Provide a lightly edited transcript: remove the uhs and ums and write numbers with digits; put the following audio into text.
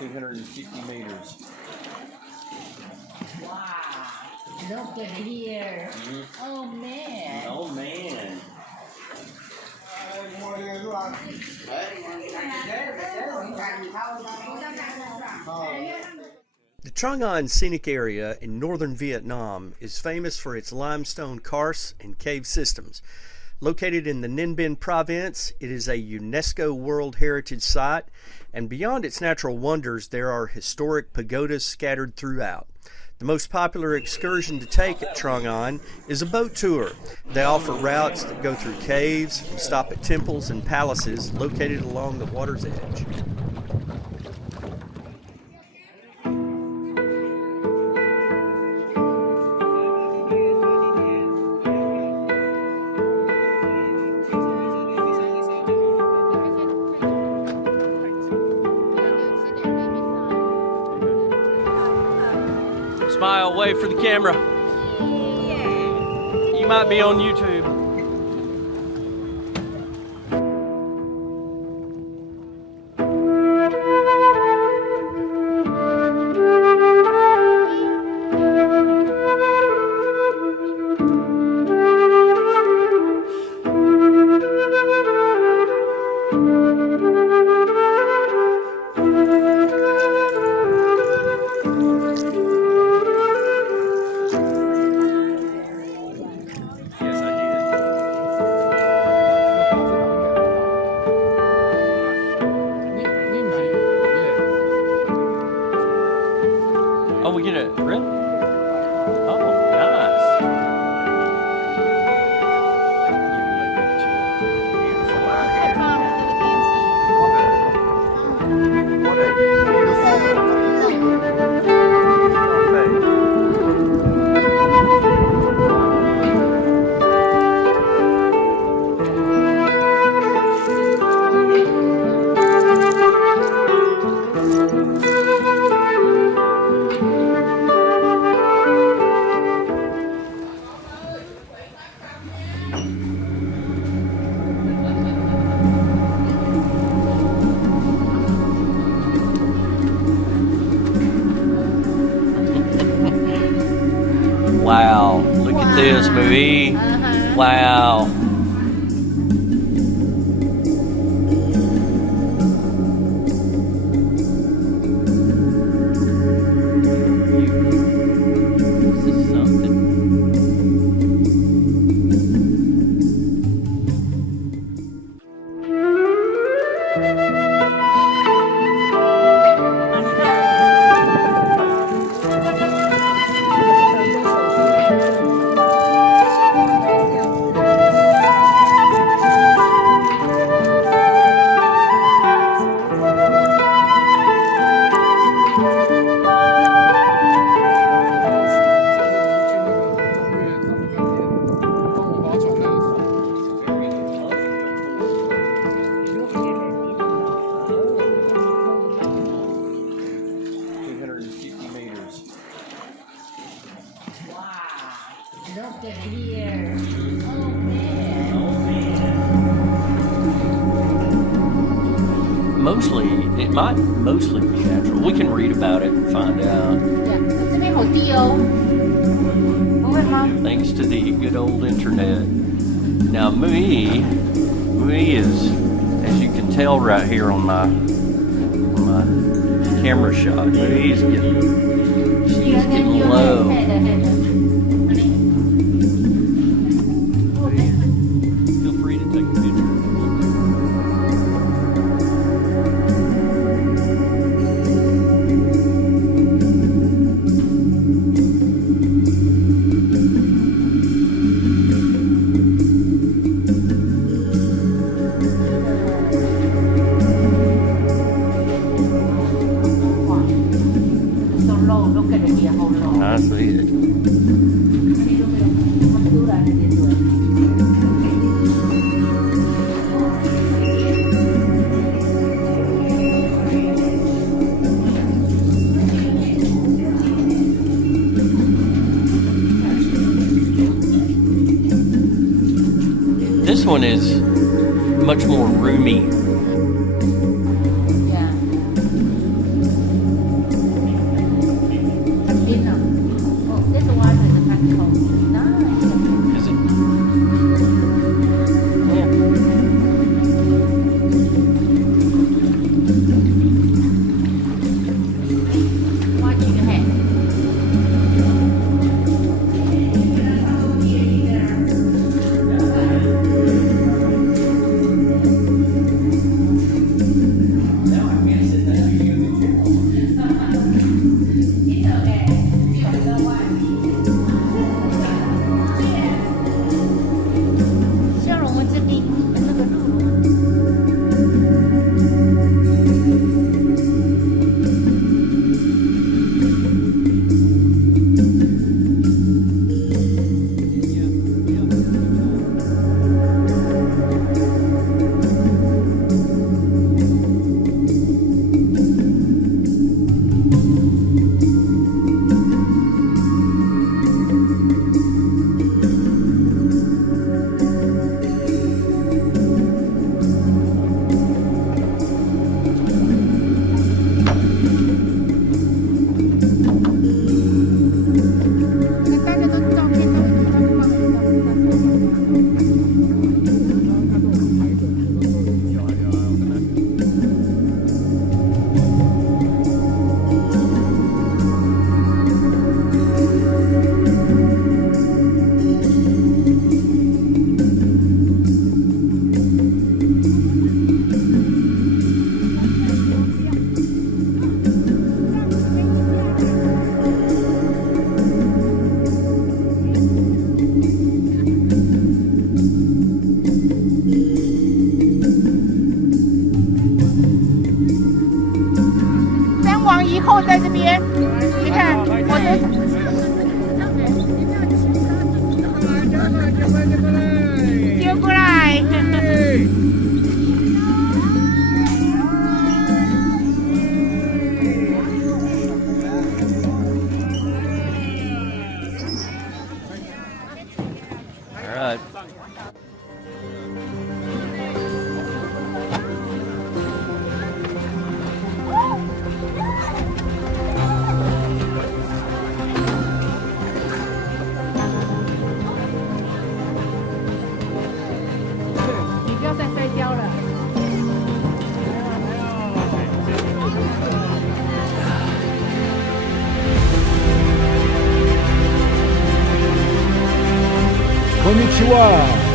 250 meters. Wow. Look at here. Oh man. Oh man. The Trang An Scenic Area in northern Vietnam is famous for its limestone karst and cave systems. Located in the Ninh Binh province, it is a UNESCO World Heritage Site, and beyond its natural wonders, there are historic pagodas scattered throughout. The most popular excursion to take at Trang An is a boat tour. They offer routes that go through caves and stop at temples and palaces located along the water's edge. Smile, wave for the camera. You might be on YouTube. Oh, we get it, really? Oh, nice. Wow, look at this movie. Wow. This is something. Look at here. Oh man. Mostly, it might mostly be natural. We can read about it and find out. Thanks to the good old internet. Now, Mui is, as you can tell right here on my camera shot, she's getting low. Feel free to take a picture. I see it. This one is much more roomy. Yeah. 以后在这边，你看我的。丢过来。All right. Konnichiwa.